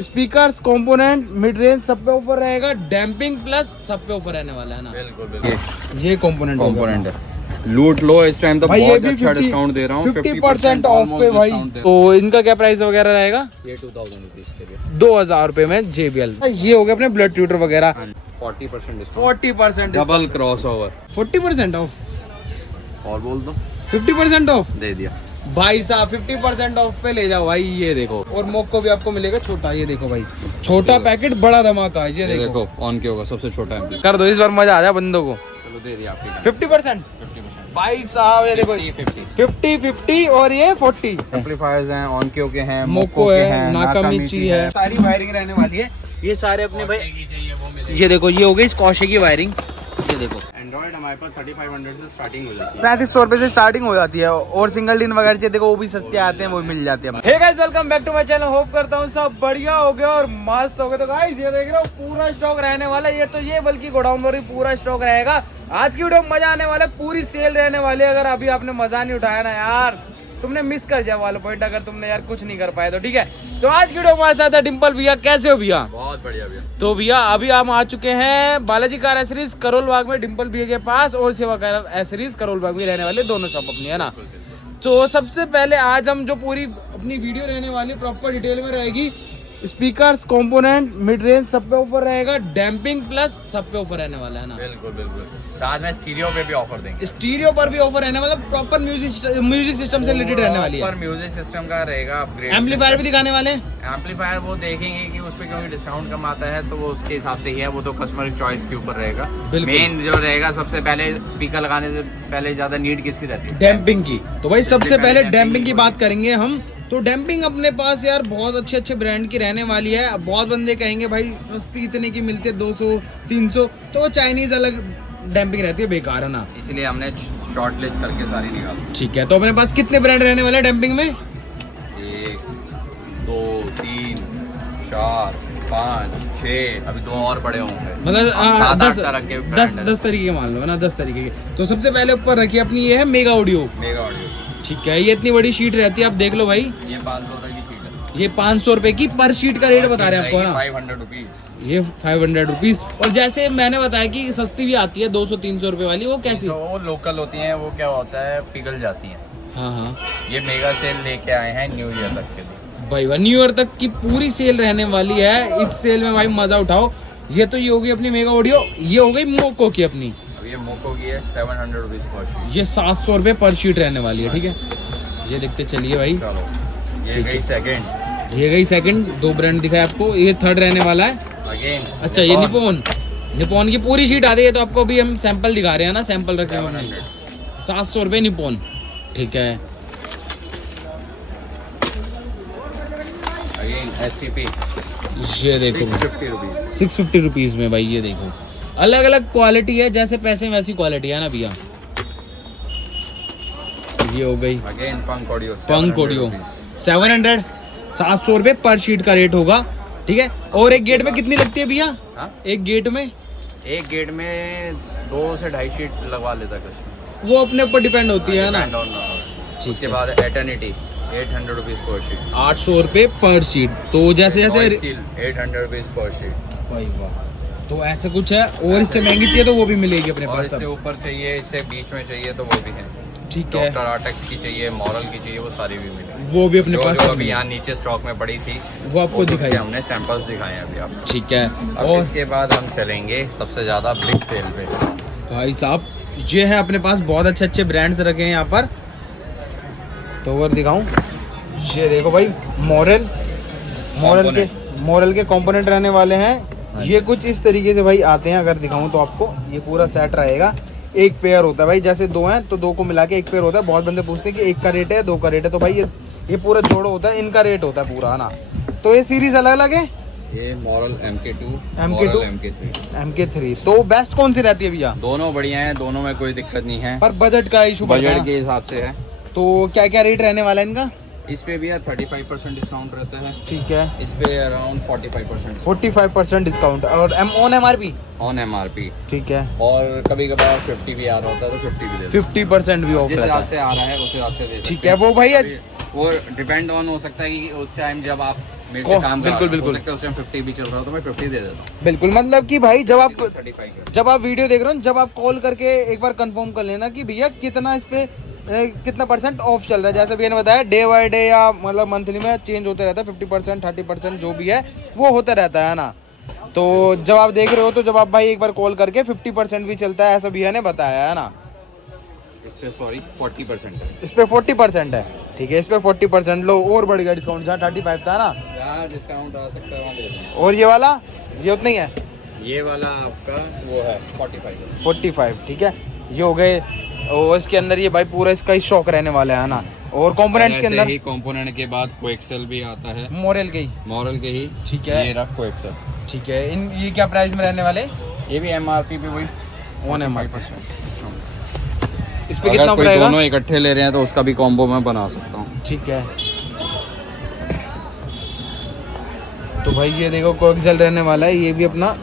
Speakers, component, mid range सब पे offer रहेगा। डैम्पिंग प्लस सब पे ऑफर रहने वाला है ना। बिल्कुल बिल्कुल। ये कंपोनेंट है, लूट लो इस टाइम तो बहुत अच्छा डिस्काउंट दे रहा हूँ, 50% ऑफ पे भाई। तो इनका क्या प्राइस वगैरह रहेगा? ये 2000 रुपीज के लिए 2000 रुपए में JBL। ये हो गया अपने ब्लड ट्यूटर वगैरह। 40% discount, 40% double cross over, 40% of और बोल दो 50% ऑफ दे दिया भाई साहब। 50% ऑफ पे ले जाओ भाई। ये देखो, और मोक को भी आपको मिलेगा छोटा। ये देखो भाई, छोटा पैकेट बड़ा धमाका है। ये देखो ऑन के होगा सबसे छोटा एम्पली। कर दो इस बार, मजा आ जाए बंदों को। चलो दे दिया आपके 50% भाई साहब। ये देखो 50 और ये 40 एम्पलीफायर्स हैं, ऑन के हैं, मोको है, नाकामिची है। सारी वायरिंग रहने वाली है। ये सारे अपने भाई, ये देखो ये हो गई स्कॉशे की वायरिंग। ये देखो एंड्रॉइड हमारे पास 3500 से स्टार्टिंग हो जाती है, 3500 रुपए से स्टार्टिंग हो जाती है। और सिंगल डिन वगैरह चाहिए देखो वो भी सस्ते आते हैं, वो मिल जाते हैं। Hey guys, welcome back to my channel. Hope करता हूँ सब बढ़िया हो गया और मस्त हो गया। तो गाइस ये देख रहे हो पूरा स्टॉक रहने वाला है। ये बल्कि गोडाउन पर भी पूरा स्टॉक रहेगा। आज की वीडियो में मजा आने वाला है, पूरी सेल रहने वाली है। अगर अभी आपने मजा नहीं उठाया ना यार, तुमने मिस कर दिया वाला पॉइंट, अगर तुमने यार कुछ नहीं कर पाए तो। ठीक है, तो आज की वीडियो हमारे साथ है डिम्पल भैया। कैसे हो भैया? बहुत बढ़िया भैया। तो भैया अभी हम आ चुके हैं बालाजी कार एसेसरीज करोल बाग में, डिम्पल भैया के पास। और सेवा कार एसेसरीज करोल बाग में रहने वाले दोनों शॉप अपनी है ना। तो सबसे पहले आज हम जो पूरी अपनी वीडियो रहने वाली प्रॉपर डिटेल में रहेगी। स्पीकर्स, कंपोनेंट, मिड रेंज सब पे ऑफर रहेगा। डैम्पिंग प्लस सब पे ऑफर रहने वाला है ना। बिल्कुल बिल्कुल। साथ में स्टीरियो पे भी ऑफर देंगे। स्टीरियो पर भी ऑफर रहने वाला, प्रॉपर म्यूजिक सिस्टम से रिलेटेड रहने वाली है। पर म्यूजिक सिस्टम का रहेगा अपग्रेड। एम्पलीफायर भी दिखाने वाले हैं। एम्पलीफायर वो देखेंगे कि उस पे क्योंकि डिस्काउंट कम आता है तो वो उसके हिसाब से ही है, वो तो कस्टमर चॉइस के ऊपर रहेगा। मेन जो रहेगा सबसे पहले स्पीकर लगाने से पहले ज्यादा नीड किसकी रहती है? डैम्पिंग की। तो भाई सबसे पहले डैम्पिंग की बात करेंगे हम। तो डैम्पिंग अपने पास यार बहुत अच्छे ब्रांड की रहने वाली है। अब बहुत बंदे कहेंगे भाई सस्ती इतने की मिलती है 200-300, तो वो चाइनीज अलग डैम्पिंग रहती है, बेकार है ना। इसलिए हमने शॉर्ट लिस्ट करके सारी निकाली। ठीक है, तो अपने पास कितने ब्रांड रहने वाले हैं डैम्पिंग में? 1 2 3 4 5 6, अभी 2 और बड़े होंगे। मतलब 10 10 तरीके मान लो ना, 10 तरीके के। तो सबसे पहले ऊपर रखिए अपनी, ये है मेगा ऑडियो। ठीक है, ये इतनी बड़ी शीट रहती है, आप देख लो भाई। ये 500 रुपए की शीट है। ये 500 रुपए की पर शीट का रेट बता रहे हैं आपको ना। 500 रुपीज। ये 500 रुपीज। और जैसे मैंने बताया कि सस्ती भी आती है 200-300 रुपए वाली, वो कैसी? वो लोकल होती हैं, वो क्या होता है पिघल जाती हैं। हाँ। ये मेगा सेल लेके आए हैं न्यू ईयर तक के लिए भाई 1 ईयर तक की पूरी सेल रहने वाली है। इस सेल में भाई मजा उठाओ। ये तो ये होगी अपनी मेगा ऑडियो। ये हो गई मोको की अपनी। ये मोको की है 700 रुपीज पर शीट। ये 700 रुपए पर शीट रहने वाली है। ठीक है, ये देखते चलिए भाई। चलो ये गई सेकंड। ये गई सेकंड। 2 ब्रांड दिखाए आपको। ये थर्ड रहने वाला है। अगेन अच्छा, ये निपोन की पूरी शीट आ रही है। तो आपको अभी हम सैंपल दिखा रहे हैं ना, सैंपल रखे हैं हमने। 700 रुपए निपोन। ठीक है, अगेन एससीपी। ये देखो 650 रुपीज में भाई। ये देखो अलग अलग क्वालिटी है, जैसे पैसे वैसी क्वालिटी है ना भैया। ये हो गई अगेन पंक ऑडियो 700 700 रुपए पर शीट का रेट होगा। ठीक है, और एक गेट में कितनी लगती है भैया? एक गेट में 2 से 2.5 शीट लगवा लेता कस्टमर, वो अपने ऊपर डिपेंड होती है ना। उसके बाद एटर्निटी 800 रुपीज पर शीट। 800 रुपए पर शीट। तो जैसे 800 रुपीज पर शीट। भाई वाह, तो ऐसे कुछ है। और इससे महंगी चाहिए तो वो भी मिलेगी अपने और पास। इससे ऊपर चाहिए, इससे बीच में चाहिए तो वो भी है। ठीक है, डॉक्टर आर्टेक्स की चाहिए, मॉरल की चाहिए, वो सारी भी मिलेगी। वो भी अपने पास। जो अभी यहाँ नीचे स्टॉक में पड़ी थी वो आपको दिखाई, हमने सैंपल्स दिखाए हैं अभी आपको। ठीक है, और इसके बाद हम चलेंगे सबसे ज्यादा बिग सेल पे। भाई साहब ये है अपने पास बहुत अच्छे ब्रांड्स रखे हैं यहाँ पर। तो और दिखाऊं, ये देखो भाई मॉरल के कंपोनेंट रहने वाले हैं। ये कुछ इस तरीके से भाई आते हैं। अगर दिखाऊं तो आपको ये पूरा सेट रहेगा। एक पेयर होता है भाई, जैसे 2 हैं तो 2 को मिला के एक पेयर होता है। बहुत बंदे पूछते हैं कि 1 का रेट है 2 का रेट है, तो भाई ये पूरा जोड़ होता है, इनका रेट होता है पूरा, है ना। तो ये सीरीज अलग अलग है। ये मॉरल MK2 MK3। तो बेस्ट कौन सी रहती है भैया? दोनों बढ़िया हैं, दोनों में कोई दिक्कत नहीं है, पर बजट का इशू बजट के हिसाब से है। तो क्या क्या रेट रहने वाला है इनका? इस पे भी 35% डिस्काउंट रहता है। ठीक है, इस पे अराउंड 45% डिस्काउंट और ऑन MRP। On MRP। ठीक है, और कभी कभार 50 भी आ रहा होता है तो 50 भी दे 50% भी ऑफ जिस रहता हिसाब है। से आ रहा है उस हिसाब से दे। ठीक है, वो भाई वो डिपेंड ऑन हो सकता है कि उस टाइम जब आप मेरे से काम बिल्कुल बिल्कुल बिल्कुल हो सकता है उस टाइम 50 भी चल रहा हो तो मैं 50 दे देता हूँ। बिल्कुल, मतलब कि भाई जब आप 35 जब आप वीडियो देख रहे हो, जब आप कॉल करके एक बार कंफर्म कर लेना कि भैया कितना इस पे कितना % ऑफ चल रहा है। जैसे भैया ने बताया डे बाय डे या मतलब मंथली में चेंज होते रहता है, 50% 30% जो भी है वो होता रहता है ना। तो जब आप देख रहे हो तो जब आप भाई एक बार कॉल करके 50% भी चलता है, ऐसा भैया ने बताया है ना। इस पे सॉरी 40% है। इस पे 40% है, ठीक है, इस पे 40% लो और बढ़ेगा डिस्काउंट, जहाँ 35 था ना यार डिस्काउंट आ सकता है वहाँ दे देंगे। और ये वाला ये उतना ही है, ये वाला आपका वो है 45 45, ठीक है। ये हो गए और इसके अंदर ये भाई पूरा इसका ही स्टॉक रहने वाला है ना। और कंपोनेंट्स के अंदर ही कंपोनेंट के बाद कोएक्सेल भी आता है, मॉडल के ही, मॉडल के ही, ठीक है। ये रख कोएक्सेल, ठीक है। इन ये क्या प्राइस में रहने वाले? ये भी एमआरपी पे वही 1 इस पे कितना अगर कोई पड़ेगा? दोनों इकट्ठे ले रहे हैं तो उसका भी कॉम्बो मैं बना सकता हूँ। ठीक है। तो भाई ये देखो कोएक्सेल रहने वाला है, ये भी अपना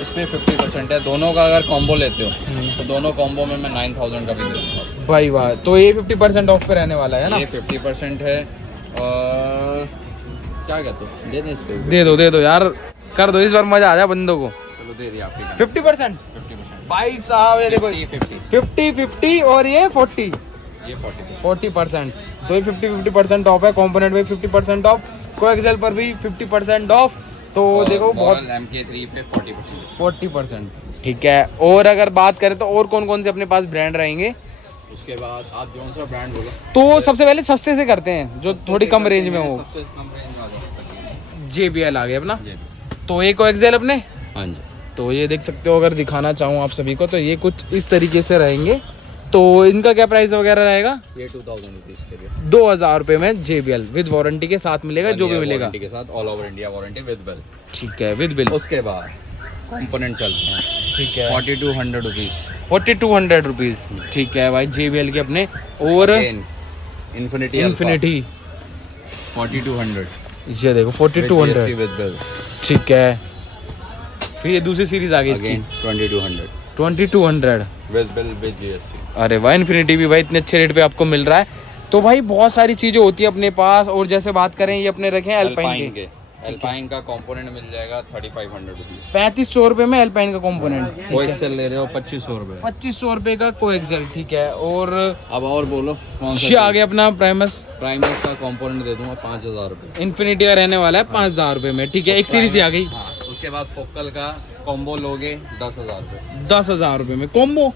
इस पे 50% है। दोनों का अगर कॉम्बो लेते हो तो दोनों कॉम्बो में मैं 9000 का भी दे दूँगा भाई वाह। तो ये 50% ऑफ पे रहने वाला है ना? ये 50% है। और क्या कहते हो, दे दें इस पे? दे दो यार, कर दो, इस बार मजा आ जाए बंदों को। चलो दे दिया आपके 50% 50%। भाई साहब, ये देखो 50 50 और ये 40 ये 40%। तो ये 50% ऑफ है, कंपोनेंट में 50% ऑफ, कोएक्सेल पर भी 50% ऑफ। तो देखो बहुत MK3 पे 40%। 40%, ठीक है। और अगर बात करें तो और कौन कौन से अपने पास ब्रांड रहेंगे? उसके बाद आप कौन सा ब्रांड बोलो? तो सबसे पहले सस्ते से करते हैं, जो थोड़ी कम रेंज में हो। सबसे कम रेंज में आ जाओ। JBL आ गया अपना। तो ये कोएक्सेल अपने, हाँ जी। तो ये देख सकते हो, अगर दिखाना चाहूँ आप सभी को तो ये कुछ इस तरीके से रहेंगे। तो इनका क्या प्राइस वगैरह रहेगा? ये 2000 रुपीज के लिए 2000 रुपये में JBL विद वारंटी के साथ मिलेगा, जो भी मिलेगा वारंटी के साथ, all over India warranty with bill. ठीक है, विद बिल। उसके बाद कंपोनेंट चलते हैं, ठीक है, 4200 रुपीज 4200 रुपीज़, ठीक है भाई JBL के अपने। और इन्फिनिटी 4200, ये देखो 4200, विद बिल। ठीक है। फिर ये दूसरी सीरीज आ गई इसकी 2200 विद बिल विद GST। अरे भाई इन्फिनिटी भी भाई इतने अच्छे रेट पे आपको मिल रहा है। तो भाई बहुत सारी चीजें होती है अपने पास। और जैसे बात करें ये अपने रखे हैं एल्पाइन के, एल्पाइन का कंपोनेंट मिल जाएगा 3500 रुपीज। 3500 रुपये में एल्पाइन का कंपोनेंट। कोएक्सेल ले रहे हो 2500 रुपए। 2500 रुपये का कोएक्सेल, ठीक है। और अब और बोलो कौन ये सा? आ गया अपना प्राइमस का कंपोनेंट दे दूंगा 5000 रुपए। इन्फिनिटी का रहने वाला है 5000 रुपये में, ठीक है। एक सीरीज ही आ गई। हाँ, उसके बाद फोकल का कॉम्बो लोगे 10,000 रुपए। 10,000 रुपये में कॉम्बो,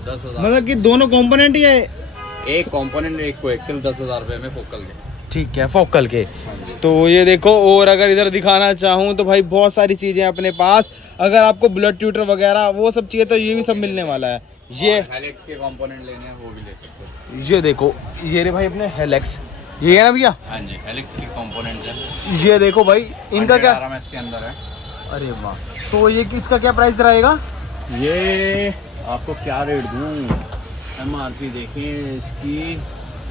10,000 मतलब कि दोनों कंपोनेंट ही है। एक कंपोनेंट एक कोएक्सेल 10,000 रुपए में फोकल के, ठीक है, फोकल के। हाँ जी। तो ये देखो, और अगर इधर दिखाना चाहूँ तो भाई बहुत सारी चीज़ें अपने पास। अगर आपको ब्लड ट्यूटर वगैरह वो सब चाहिए तो ये भी सब मिलने वाला है। ये हेलिक्स के कंपोनेंट लेने हैं वो भी ले सकते हो। ये देखो, ये रे भाई अपने हेलेक्स, ये है ना भैया? हाँ जी, हेलिक्स के कंपोनेंट है। ये देखो भाई, इनका क्या? RMS के अंदर है। अरे वाह। तो ये इसका क्या प्राइस रहेगा? ये आपको क्या रेट दूँ? MRP देखें इसकी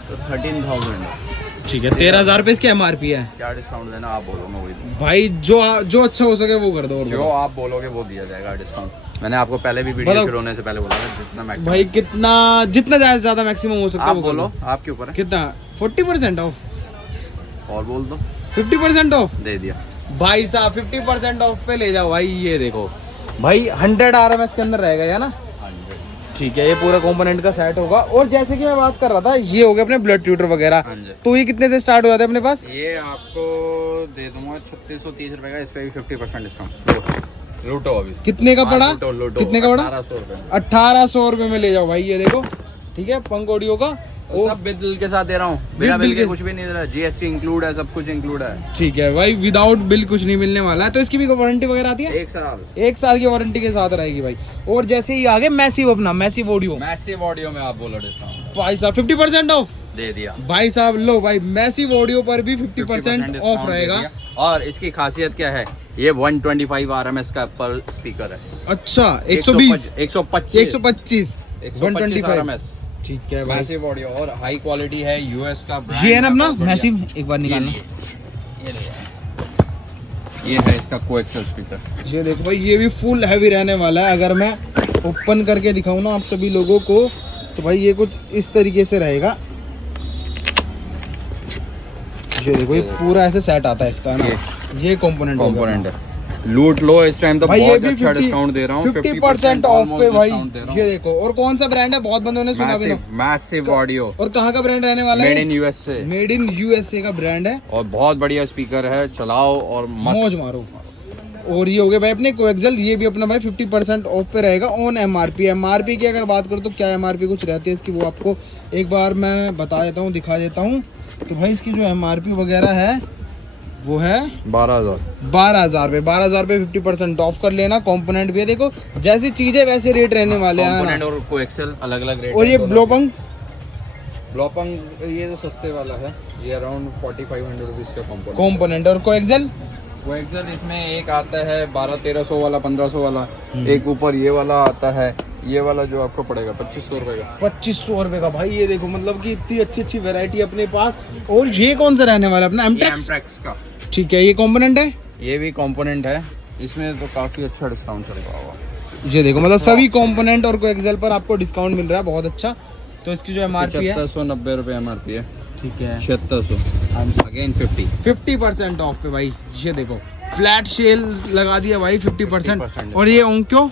तो 13,000 है। ठीक है, 13,000 रुपये इसकी MRP है। क्या डिस्काउंट देना आप बोलो, मैं वही दूँ। भाई जो अच्छा हो सके वो कर दो। और जो आप बोलोगे वो दिया जाएगा डिस्काउंट। मैंने आपको पहले भी वीडियो शुरू होने से पहले बोला था, जितना मैक्सिमम भाई कितना, जितना ज्यादा मैक्सिमम हो सकता है आप वो कर बोलो, दो। आपके ऊपर है। कितना? 40% ऑफ, और बोल दो। 50% ऑफ दे दिया भाई साहब। 50% ऑफ पे ले जाओ भाई। ये देखो भाई 100 RMS के अंदर रहेगा या ना? ठीक है, ये पूरा कंपोनेंट का सेट होगा। और जैसे कि मैं बात कर रहा था, ये हो गया अपने ब्लड ट्यूटर वगैरह। तो ये कितने से स्टार्ट हो जाते हैं अपने पास? ये आपको दे दूंगा 3630 रुपए का। इस पे भी 50% डिस्काउंट। लूटो अभी। कितने का पड़ा? लूटो। कितने का पड़ा? 1800 रुपए। 1800 रुपये में ले जाओ भाई। ये देखो, ठीक है, पंक ऑडियो का। वो सब बिल के साथ दे रहा हूँ, बिना बिल के कुछ भी नहीं दे रहा। GST इंक्लूड है, सब कुछ इंक्लूड है। ठीक है भाई, विदाउट बिल कुछ नहीं मिलने वाला है। तो इसकी भी वारंटी वगैरह आती है? 1 साल। 1 साल की वारंटी के साथ रहेगी भाई। और जैसे ही आगे मैसिव, अपना मैसिव ऑडियो, मैसिव ऑडियो में आप बोलो डिस्काउंट भाई साहब 50% ऑफ दे दिया भाई साहब। लो भाई, मैसिव ऑडियो पर भी 50% ऑफ रहेगा। और इसकी खासियत क्या है, ये 125 RMS का पर स्पीकर है। अच्छा, 120 125 125 RMS। ठीक है भाई। मैसिव ऑडियो और हाई क्वालिटी है, US का ब्रांड। ये है ना अपना मैसिव, एक बार निकालना। ये है इसका कोएक्सेल स्पीकर। ये देखो भाई, ये भी फुल हैवी रहने वाला है। अगर मैं ओपन करके दिखाऊं ना आप सभी लोगों को, तो भाई ये कुछ इस तरीके से रहेगा। ये देखो ये पूरा ऐसे सेट आता है इसका ना, ये कंपोनेंट है। लूट लो इस टाइम तो भाई, ये बहुत भी अच्छा डिस्काउंट दे रहा हूँ, 50% ऑफ पे भाई। ये देखो, और कौन सा ब्रांड है, बहुत बंदों ने सुना भी ना। Massive audio. और कहाँ का ब्रांड रहने वाला है? Made in USA. Made in USA का ब्रांड है और बहुत बढ़िया स्पीकर है, चलाओ और मौज मारो। और ये हो गया भाई अपने कोएक्सेल, ये भी अपना भाई 50% ऑफ पे रहेगा ऑन एमआरपी। एमआरपी की अगर बात करो तो क्या एमआरपी कुछ रहती है इसकी, वो आपको एक बार मैं बता देता हूँ, दिखा देता हूँ। तो भाई इसकी जो एमआरपी वगैरह है वो है 12,000 रुपये। 12,000 रुपये 50% ऑफ कर लेना। कंपोनेंट भी है, देखो जैसी चीजें वैसे रेट रहने वाले हैं। कंपोनेंट और कोएक्सेल अलग अलग रेट। और ये ब्लोपंग ये जो सस्ते वाला है, ये अराउंड 4,500 रुपीज का कंपोनेंट। और कोएक्सेल इसमें एक आता है 1200-1300 वाला, 1500 वाला। एक ऊपर ये वाला आता है, ये वाला जो आपको पड़ेगा 2500 रुपए का। 2500 रुपए का भाई। ये देखो मतलब कि इतनी अच्छी अच्छी वैरायटी अपने पास। और ये कौन सा रहने वाला अपना? एमट्रेक्स का। ठीक है, ये कंपोनेंट है, ये भी कंपोनेंट है। इसमें तो काफी अच्छा डिस्काउंट चलेगा होगा। ये देखो मतलब सभी कंपोनेंट और कोएक्सेल पर आपको डिस्काउंट मिल रहा है, बहुत अच्छा। तो इसकी जो एमआरपी है 790 रुपए एमआरपी है। ठीक है, 7600। हाँ जी, अगेन 50% ऑफ पे भाई। ये देखो फ्लैट सेल लगा दिया भाई 50%। और ये ओंक्यो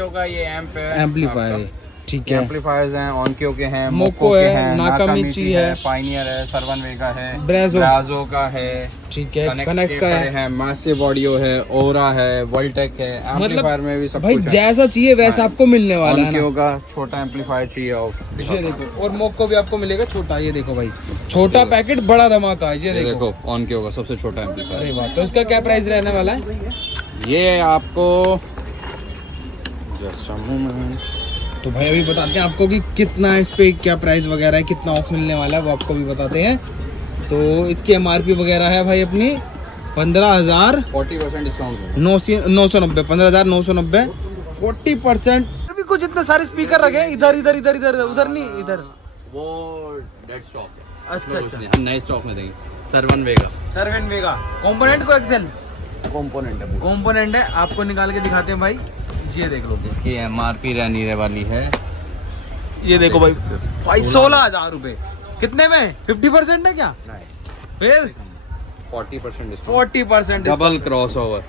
होगा, ये एम्पलीफायर है। ठीक है, एम्पलीफायर्स हैं, ओंक्यो के हैं, मोको है, नाकामिची है, पायनियर है, सर्वन वेगा है, ब्राजो का है। ठीक है, कनेक्ट का है, मैसिव ऑडियो है, ओरा है, वोल्टेक है। एम्पलीफायर में भी सब भाई कुछ है। जैसा चाहिए वैसा आपको मिलने वाला है ओंक्यो का छोटा एम्पलीफायर चाहिए। ये देखो, और मोको भी आपको मिलेगा छोटा। ये देखो भाई, छोटा पैकेट बड़ा धमाका है। ये देखो ओंक्यो का सबसे छोटा एम्पलीफायर। अरे वाह, तो इसका क्या प्राइस रहने वाला है? ये आपको तो भाई अभी बताते हैं आपको कि कितना इस पे क्या प्राइस वगैरह है, कितना ऑफ मिलने वाला है, वो आपको भी बताते हैं। तो इसकी एमआरपी वगैरह है भाई अपनी 15,000 40% डिस्काउंट 990 15,990 40%। अभी कुछ इतने सारे स्पीकर रखे हैं, इधर इधर इधर इधर उधर नहीं, इधर वो डेड स्टॉक है। अच्छा अच्छा, हम नए स्टॉक में देंगे। सर्वन वेगा कंपोनेंट को एक्सेल कंपोनेंट है, आपको निकाल के दिखाते हैं भाई। ये देख लो, इसकी एमआरपी रहने वाली है, ये देखो भाई 16,000 रुपए। कितने में? 50% है क्या? फिर 40% डबल क्रॉस ओवर।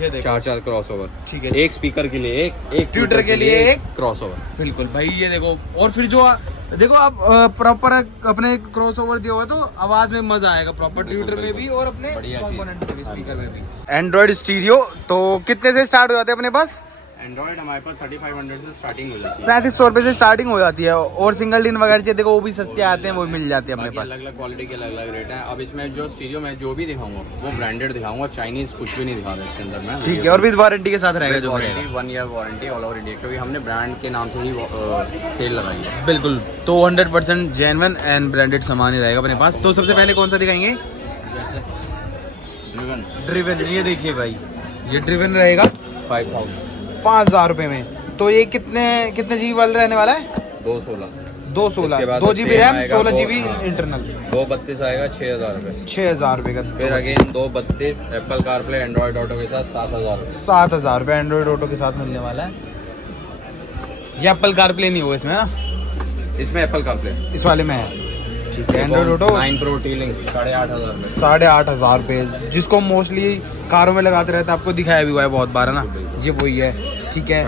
ये देखो 4 क्रॉस ओवर। ठीक है, एक स्पीकर के लिए एक ट्विटर के लिए एक क्रॉस ओवर। बिल्कुल भाई। ये देखो, और फिर जो देखो आप प्रॉपर अपने क्रॉस ओवर दिया हुआ तो आवाज में मजा आएगा प्रॉपर, ट्विटर में भी और अपने कंपोनेंट में भी, स्पीकर में भी। एंड्रॉइड स्टीरियो तो कितने से स्टार्ट हो जाते हैं अपने पास? एंड्रॉइड हमारे पास 3,500 से स्टार्टिंग हो जाती है, 3,500 रुपए से स्टार्टिंग हो जाती है। और सिंगल डिन वगैरह चाहिए देखो वो भी सस्ते आते हैं, वो मिल जाते हैं अपने पास। अलग अलग क्वालिटी के अलग अलग रेट हैं। अब इसमें जो स्टीरियो में जो भी दिखाऊंगा वो ब्रांडेड दिखाऊंगा, चाइनीज कुछ भी नहीं दिखा रहा इसके अंदर मैं। ठीक है, और विद वारंटी के साथ रहेगा जो warranty 1 year warranty all over India, क्योंकि हमने ब्रांड के नाम से ही सेल लगाई है। बिल्कुल, तो 100% जेन्युइन एंड ब्रांडेड सामान ही रहेगा अपने पास। तो सबसे पहले कौन सा दिखाएंगे? ड्रिवन। ये देखिए भाई, ये ड्रिवन रहेगा 5,000 रुपए में। तो ये कितने जीबी वाला रहने वाला है? 216 2 GB रैम 16 GB इंटरनल। 232 आएगा 6,000 रुपए। 6,000 रुपए का। फिर again 232 Apple CarPlay Android auto के साथ 7,000 7,000 रुपए एंड्रॉइड ऑटो के साथ मिलने वाला है। ये एप्पल कारप्ले नहीं होगा इसमें ना? इसमें एप्पल कारप्ले इस वाले में है। ठीक है, एंड्रॉइड ऑटो 9 प्रो टी-लिंक 8,500 8,500 रुपए, जिसको मोस्टली कारों में लगाते रहते हैं, आपको दिखाया भी हुआ है बहुत बार है ना, ये वही है। ठीक है,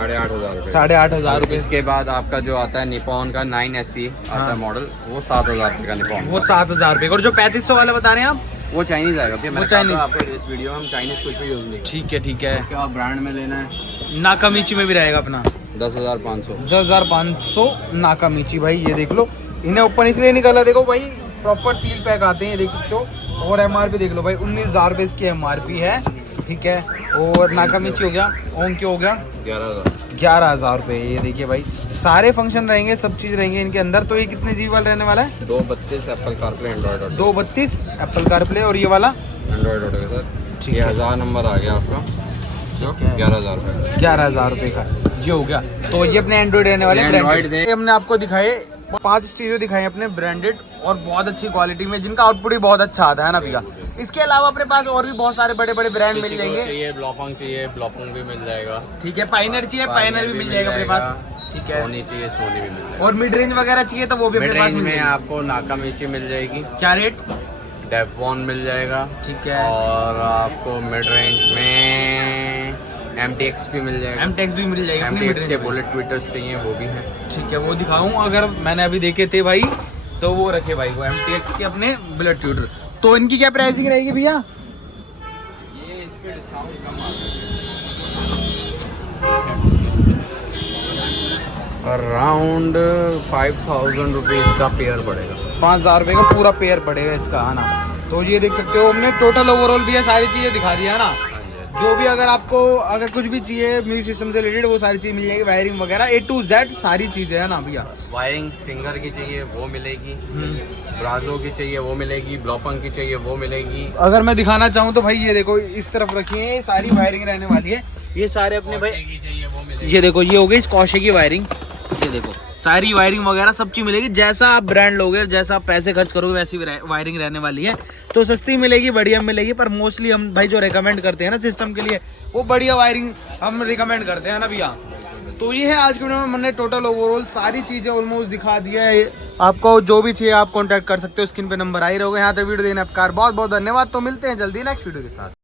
8,500 रुपए। इसके बाद आपका जो आता है निपॉन का 9SE आता है मॉडल, वो 7,000 रुपए का निपॉन, वो 7,000 रुपए। और जो 3,500 वाला बता रहे हैं आप, वो चाइनीज आएगा। वो चाइनीज आपको इस वीडियो में हम चाइनीज कुछ भी यूज नहीं। ठीक है ठीक है। क्या ब्रांड में लेना है? नाकामिची में भी रहेगा अपना 10,500 नाकामिची भाई। ये देख लो, इन्हें ओपन इसलिए निकाला, देखो भाई प्रॉपर सील पैक आते हैं, ये देख सकते हो। और एमआरपी देख लो भाई, 19,000 रुपए इसकी एमआरपी है। ठीक है, और नाकामिची हो गया, ओंक्यो हो गया 11,000 रुपए। ये देखिए भाई, सारे फंक्शन रहेंगे, सब चीज रहेंगे इनके अंदर। तो ये कितने जीबी वाला रहने वाला है? 232 Apple CarPlay Android auto. 232 Apple CarPlay, और ये वाला एंड्रॉइड ऑटो के साथ। ठीक है, 1000 नंबर आ गया आपका। 11,000 रुपए। 11,000 रुपए का ये हो गया। तो ये अपने एंड्रॉइड रहने वाले ब्रांडेड। हमने आपको दिखाए 5 स्टीरियो दिखाए अपने ब्रांडेड और बहुत अच्छी क्वालिटी में, जिनका आउटपुट भी बहुत अच्छा आता है ना भैया। इसके अलावा अपने पास और भी बहुत सारे बड़े बड़े ब्रांड मिल जाएंगे। चाहिए ब्लॉपंग भी मिल जाएगा। ठीक है, पायनियर चाहिए, पायनियर भी मिल जाएगा अपने पास। ठीक है, सोनी चाहिए, सोनी भी मिल जाएगा। और मिड रेंज वगैरह चाहिए तो वो भी अपने पास में आपको नाकामिची मिल जाएगी। क्या रेट? डेफॉन मिल जाएगा, ठीक है। और आपको मिड रेंज में MTX भी मिल जाएगा। MTX भी मिल जाएगी अपनी MTX mid के range में। बुलेट ट्विटर्स चाहिए वो भी हैं। ठीक है, वो दिखाऊं? अगर मैंने अभी देखे थे भाई तो वो रखे भाई वो MTX के अपने बुलेट ट्यूटर। तो इनकी क्या प्राइसिंग रहेगी भैया? ये इस पे डिस्काउंट कम आता है, अराउंड 5000 रुपीज़ का पेयर पड़ेगा। 5000 रुपये का पूरा पेयर पड़ेगा इसका, है ना। तो ये देख सकते हो हमने टोटल ओवरऑल भी है, सारी चीज़ें दिखा दी है ना। जो भी अगर आपको अगर कुछ भी चाहिए म्यूजिक सिस्टम से रिलेटेड वो सारी चीज़ मिल जाएगी, वायरिंग वगैरह A to Z सारी चीज़ें, है ना भैया। वायरिंग स्टिंगर की चाहिए वो मिलेगी, ब्राजो की चाहिए वो मिलेगी, ब्लॉपंग की चाहिए वो मिलेगी। अगर मैं दिखाना चाहूँ तो भाई ये देखो इस तरफ रखी है, ये सारी वायरिंग रहने वाली है। ये सारे अपने भाई की चाहिए वो मिलेगी। ये देखो ये हो गई स्कॉशे की वायरिंग। ये देखो सारी वायरिंग वगैरह सब चीज मिलेगी, जैसा आप ब्रांड लोगे जैसा आप पैसे खर्च करोगे वैसी वायरिंग रहने वाली है। तो सस्ती मिलेगी, बढ़िया मिलेगी, पर मोस्टली हम भाई जो रेकमेंड करते हैं ना सिस्टम के लिए वो बढ़िया वायरिंग हम रिकमेंड करते हैं ना भैया। तो ये है आज के वीडियो में मैंने टोटल ओवरऑल सारी चीज़ें ऑलमोस्ट दिखा दिया है। आपको जो भी चाहिए आप कॉन्टैक्ट कर सकते हो, स्क्रीन पे नंबर आ ही रहोगे। यहाँ तक वीडियो देखने आपका बहुत बहुत धन्यवाद। तो मिलते हैं जल्दी नेक्स्ट वीडियो के साथ।